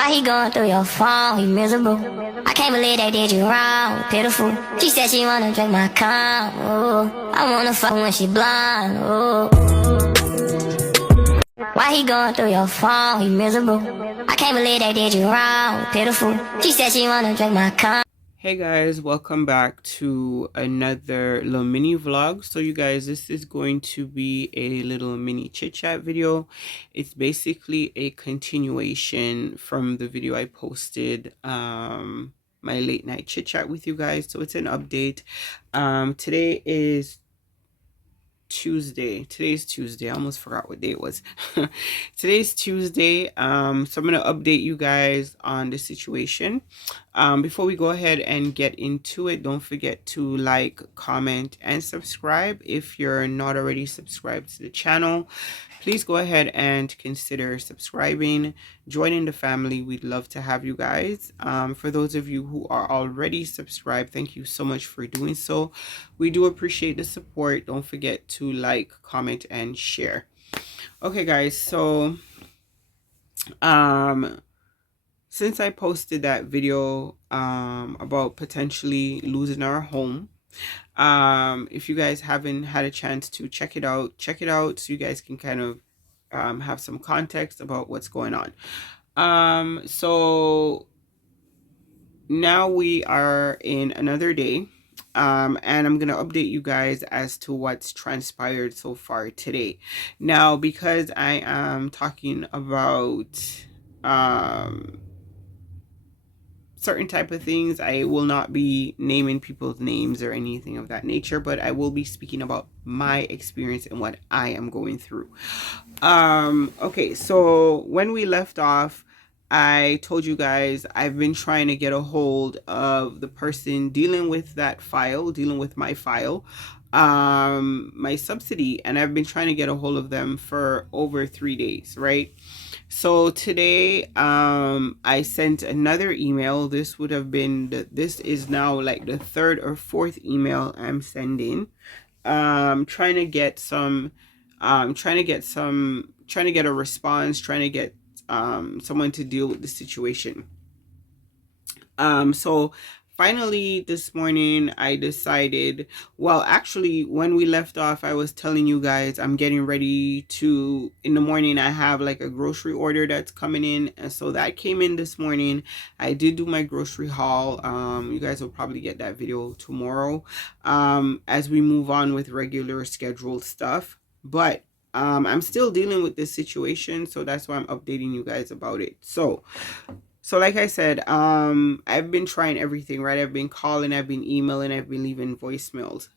Why he going through your phone? He miserable. I can't believe they did you wrong. Pitiful. She said she wanna drink my cum. Ooh. I wanna fuck when she blind. Ooh. Why he going through your phone? He miserable. I can't believe they did you wrong. Pitiful. She said she wanna drink my cum. Hey guys, welcome back to another little mini vlog. So you guys, this is going to be a little mini chit chat video. It's basically a continuation from the video I posted, my late night chit chat with you guys. So it's an update. Today is Tuesday. Today's Tuesday. I almost forgot what day it was. Today's Tuesday. So I'm going to update you guys on the situation. Before we go ahead and get into it, don't forget to like, comment, and subscribe. If you're not already subscribed to the channel, please go ahead and consider subscribing, joining the family. We'd love to have you guys. For those of you who are already subscribed, thank you so much for doing so. We do appreciate the support. Don't forget to like, comment, and share. Okay guys, so since I posted that video about potentially losing our home, if you guys haven't had a chance to check it out so you guys can kind of have some context about what's going on. So now we are in another day, and I'm gonna update you guys as to what's transpired so far today. Now, because I am talking about certain type of things, I will not be naming people's names or anything of that nature, but I will be speaking about my experience and what I am going through. Okay, so when we left off, I told you guys I've been trying to get a hold of the person dealing with that file, dealing with my file, my subsidy, and I've been trying to get a hold of them for over 3 days, right? So today I sent another email. This would have been this is now like the third or fourth email I'm sending, trying to get a response, trying to get someone to deal with the situation. So finally this morning I decided, well, actually when we left off, I was telling you guys I'm getting ready to, in the morning I have like a grocery order that's coming in, and so that came in this morning. I did do my grocery haul. You guys will probably get that video tomorrow as we move on with regular scheduled stuff, but I'm still dealing with this situation, so that's why I'm updating you guys about it. So like I said, I've been trying everything, right? I've been calling, I've been emailing, I've been leaving voicemails.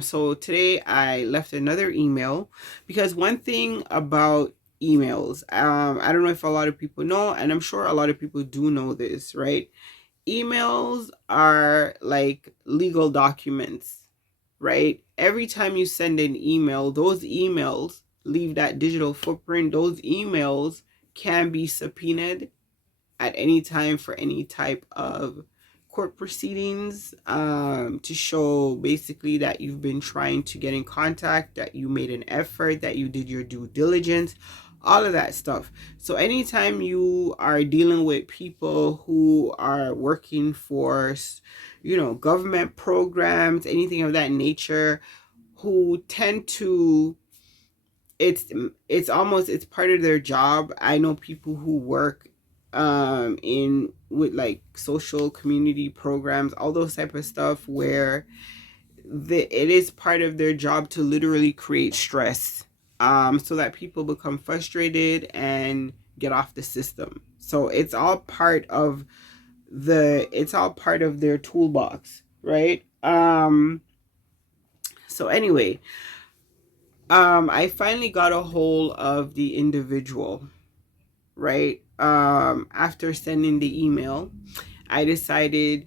So today I left another email, because one thing about emails, I don't know if a lot of people know, and I'm sure a lot of people do know this, right? Emails are like legal documents, right? Every time you send an email, those emails leave that digital footprint. Those emails can be subpoenaed at any time for any type of court proceedings, to show basically that you've been trying to get in contact, that you made an effort, that you did your due diligence, all of that stuff. So anytime you are dealing with people who are working for, you know, government programs, anything of that nature, who tend to, it's almost, it's part of their job. I know people who work in with like social community programs, all those type of stuff, where it is part of their job to literally create stress, so that people become frustrated and get off the system. So it's all part of their toolbox, right? So anyway, I finally got a hold of the individual, right? After sending the email, I decided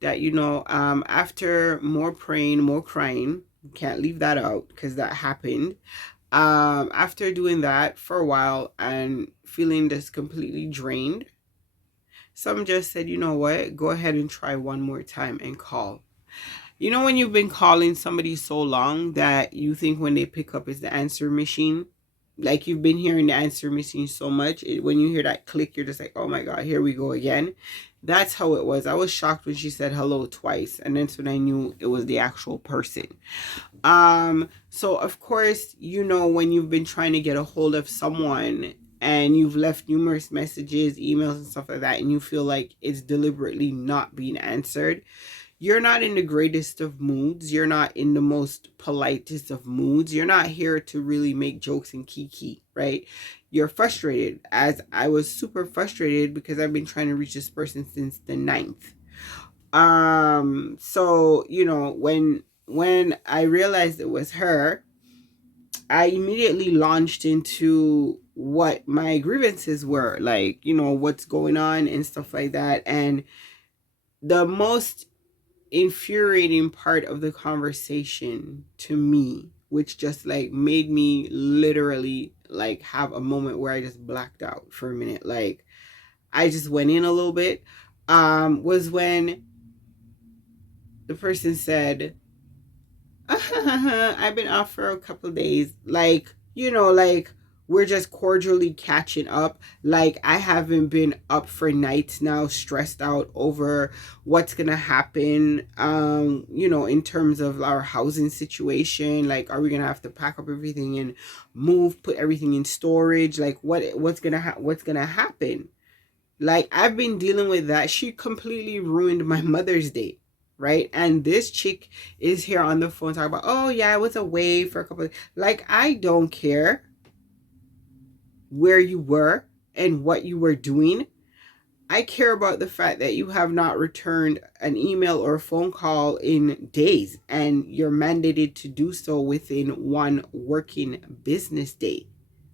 that, you know, after more praying, more crying, can't leave that out because that happened. After doing that for a while and feeling just completely drained, some just said, you know what, go ahead and try one more time and call. You know, when you've been calling somebody so long that you think when they pick up is the answer machine, like you've been hearing the answer machine so much, when you hear that click, you're just like, oh my god, here we go again. That's how it was. I was shocked when she said hello twice, and that's when I knew it was the actual person. So of course, you know, when you've been trying to get a hold of someone and you've left numerous messages, emails and stuff like that, and you feel like it's deliberately not being answered, you're not in the greatest of moods. You're not in the most politest of moods. You're not here to really make jokes and kiki, right? You're frustrated, as I was super frustrated because I've been trying to reach this person since the 9th. So, you know, when I realized it was her, I immediately launched into what my grievances were, like, you know, what's going on and stuff like that. And the most infuriating part of the conversation to me, which just like made me literally like have a moment where I just blacked out for a minute, like I just went in a little bit, was when the person said, I've been off for a couple of days. Like, you know, like we're just cordially catching up. Like I haven't been up for nights now, stressed out over what's gonna happen, you know, in terms of our housing situation. Like, are we gonna have to pack up everything and move, put everything in storage? Like what's gonna happen? Like I've been dealing with that. She completely ruined my Mother's Day, right? And this chick is here on the phone talking about, oh yeah, I was away for a couple of, like, I don't care where you were and what you were doing. I care about the fact that you have not returned an email or a phone call in days, and you're mandated to do so within one working business day.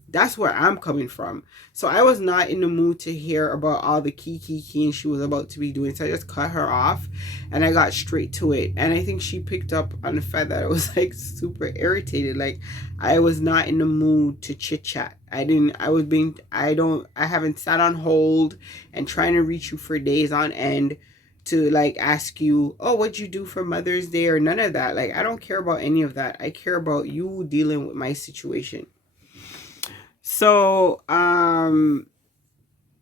That's where I'm coming from. So I was not in the mood to hear about all the key and she was about to be doing. So I just cut her off and I got straight to it. And I think she picked up on the fact that I was like super irritated. Like I was not in the mood to chit chat. I haven't sat on hold and trying to reach you for days on end to like ask you, oh, what'd you do for Mother's Day, or none of that. Like I don't care about any of that. I care about you dealing with my situation. So,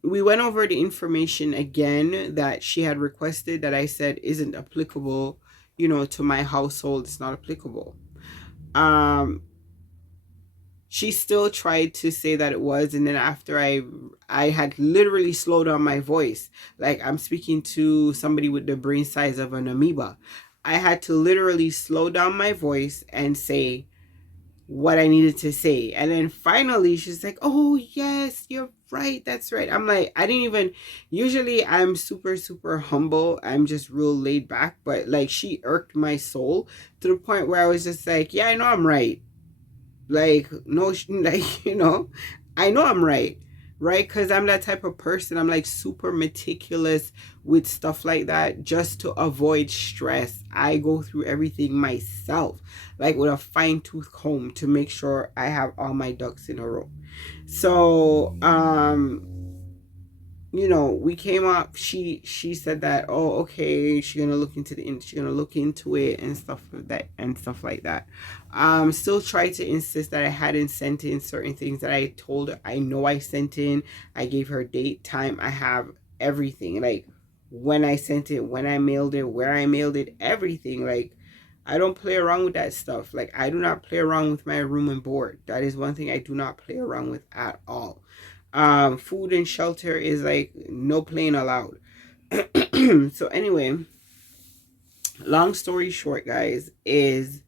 we went over the information again that she had requested that I said isn't applicable, you know, to my household. It's not applicable. She still tried to say that it was, and then after I had literally slowed down my voice, like I'm speaking to somebody with the brain size of an amoeba. I had to literally slow down my voice and say what I needed to say. And then finally she's like, oh yes, you're right, that's right. I'm like, I didn't even, usually I'm super super humble, I'm just real laid back, but like she irked my soul to the point where I was just like, yeah, I know I'm right. Like no, like, you know, I know I'm right, right? Because I'm that type of person. I'm like super meticulous with stuff like that just to avoid stress. I go through everything myself, like with a fine-tooth comb, to make sure I have all my ducks in a row. So you know, we came up, she said that, oh okay, she's gonna look into it and stuff like that. Still tried to insist that I hadn't sent in certain things that I told her I know I sent in. I gave her date, time, I have everything, like when I sent it, when I mailed it, where I mailed it, everything. Like I don't play around with that stuff. Like I do not play around with my room and board. That is one thing I do not play around with at all. Food and shelter is like no playing allowed. So anyway, long story short, guys, is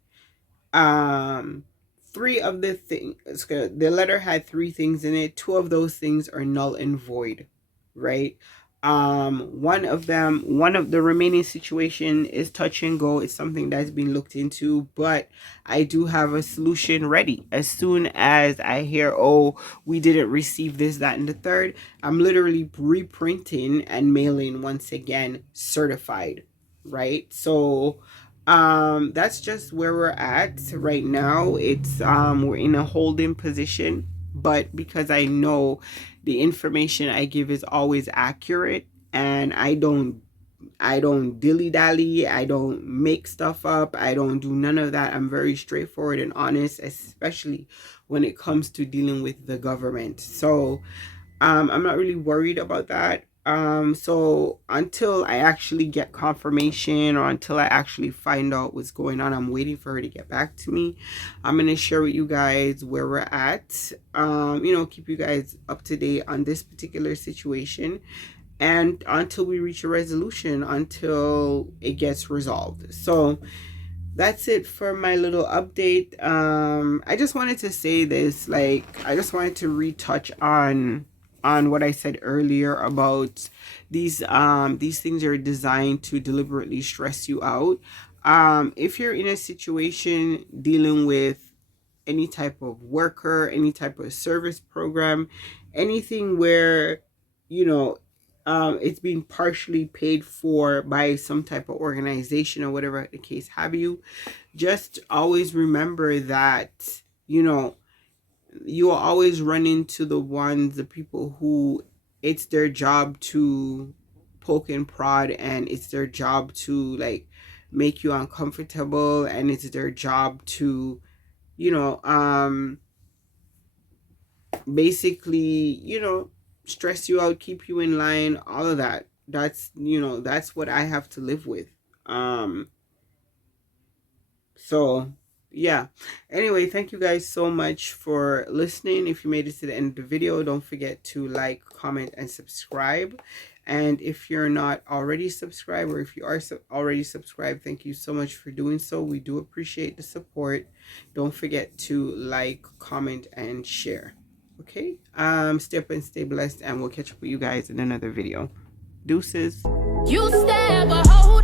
um three of the things, the letter had three things in it. Two of those things are null and void, right? One of the remaining situation is touch and go. It's something that's been looked into, but I do have a solution ready. As soon as I hear, oh, we didn't receive this, that, and the third, I'm literally reprinting and mailing once again, certified, right? So that's just where we're at right now. It's we're in a holding position, but because I know the information I give is always accurate, and I don't dilly-dally, I don't make stuff up, I don't do none of that. I'm very straightforward and honest, especially when it comes to dealing with the government. So I'm not really worried about that. So until I actually get confirmation, or until I actually find out what's going on, I'm waiting for her to get back to me. I'm gonna share with you guys where we're at. You know, keep you guys up to date on this particular situation, and until we reach a resolution, until it gets resolved. So that's it for my little update. I just wanted to say this, like, I just wanted to retouch on what I said earlier about these things are designed to deliberately stress you out. If you're in a situation dealing with any type of worker, any type of service program, anything where, you know, it's being partially paid for by some type of organization or whatever the case have you, just always remember that, you know, you will always run into the people who it's their job to poke and prod, and it's their job to like make you uncomfortable, and it's their job to, you know, basically, you know, stress you out, keep you in line, all of that. That's, you know, that's what I have to live with. So yeah, anyway, thank you guys so much for listening. If you made it to the end of the video, don't forget to like, comment, and subscribe. And if you're not already subscribed, or if you are already subscribed, thank you so much for doing so. We do appreciate the support. Don't forget to like, comment, and share. Okay, stay up and stay blessed, and we'll catch up with you guys in another video. Deuces. You stab a hole